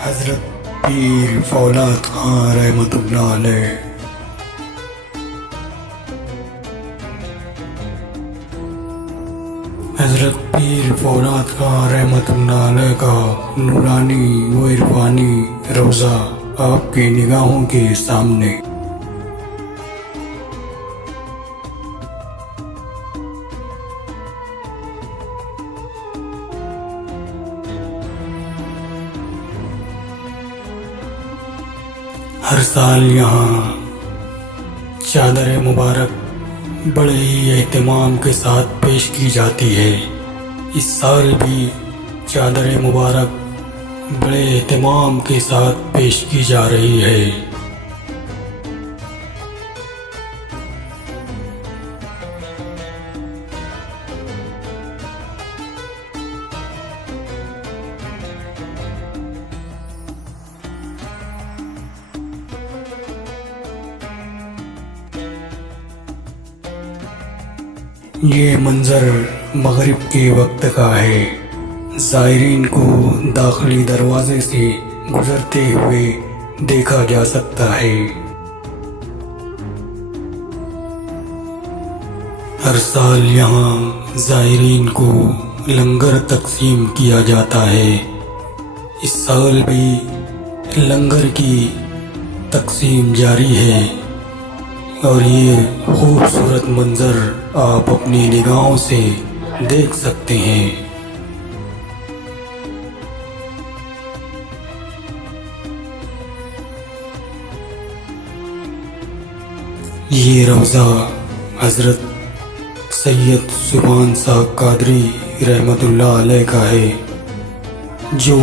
हज़रत पीर फौलाद खां रहमतुल्लाह अलैह। हज़रत पीर फौलाद खां रहमतुल्लाह अलैह का नूरानी व इरफानी रोज़ा आपकी निगाहों के सामने। हर साल यहाँ चादर मुबारक बड़े ही एहतमाम के साथ पेश की जाती है। इस साल भी चादर मुबारक बड़े एहतमाम के साथ पेश की जा रही है। ये मंज़र मग़रिब के वक्त का है। ज़ायरीन को दाखिली दरवाज़े से गुज़रते हुए देखा जा सकता है। हर साल यहाँ ज़ायरीन को लंगर तक़सीम किया जाता है। इस साल भी लंगर की तक़सीम जारी है और ये खूबसूरत मंज़र आप अपनी निगाहों से देख सकते हैं। ये रोज़ा हज़रत सैयद सुभान साहब कादरी रहमतुल्लाह अलैह का है, जो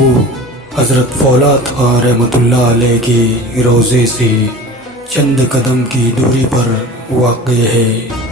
हज़रत फौलाद खां रहमतुल्लाह अलैह के रोज़े से चंद कदम की दूरी पर वाक़ है।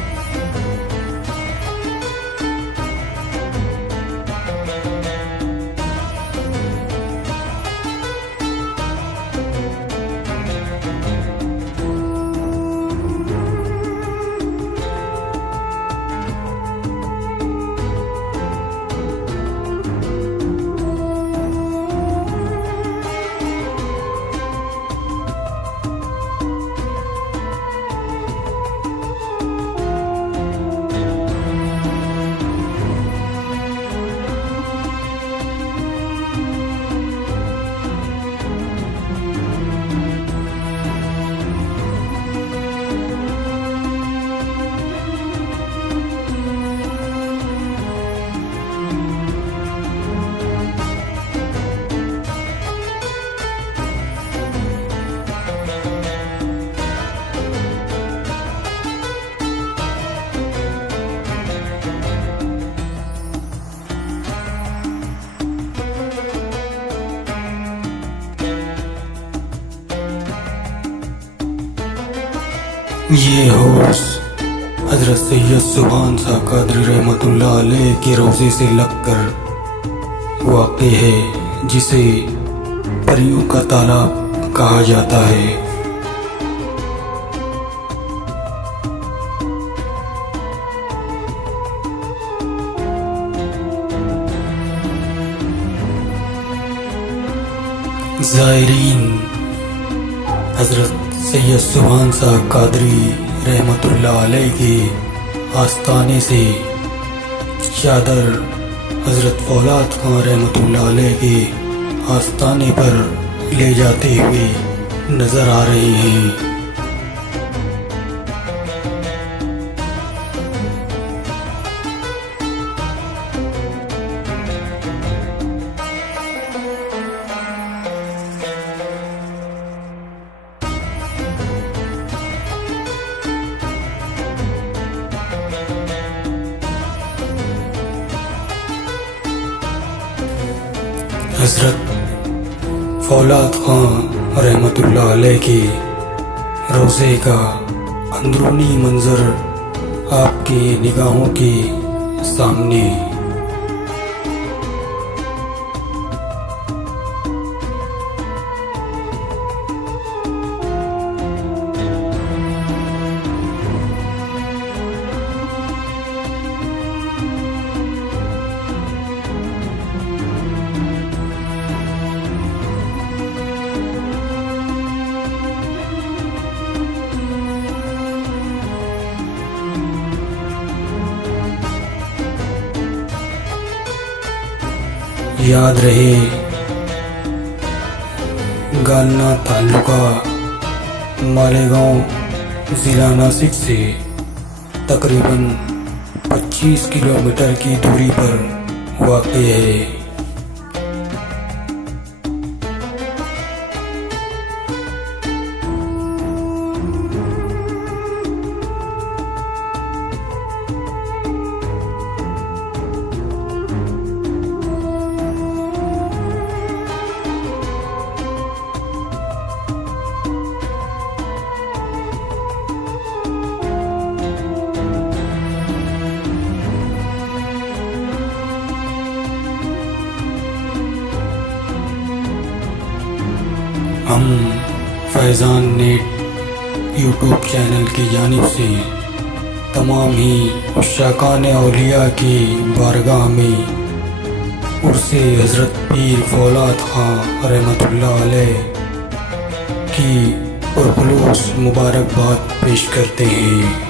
ये हौस हज़रत सैयद सुभान साहब कादरी रहमतुल्लाह अलैह के रोज़े से लगकर वाक़े है, जिसे परियों का तालाब कहा जाता है। ज़ायरीन हज़रत सैयद सुभान साहब कादरी रहमतुल्लाह अलैह के आस्ताने से चादर हज़रत फौलाद खां रहमतुल्लाह अलैह के आस्ताने पर ले जाते हुए नज़र आ रहे हैं। हज़रत फौलाद खां रहमतुल्लाह अलैह के रोज़े का अंदरूनी मंज़र आपके निगाहों के सामने। याद रहे, गालना तालुका मालेगांव ज़िला नासिक से तकरीबन 25 किलोमीटर की दूरी पर वाक़ है। हम फैज़ान नेट यूट्यूब चैनल की जानिब से तमाम ही उश्शाकान औलिया की बारगाह में उर्से हज़रत पीर फौलाद ख़ां रहमतुल्लाह अलैह की पुरखुलूस मुबारकबाद पेश करते हैं।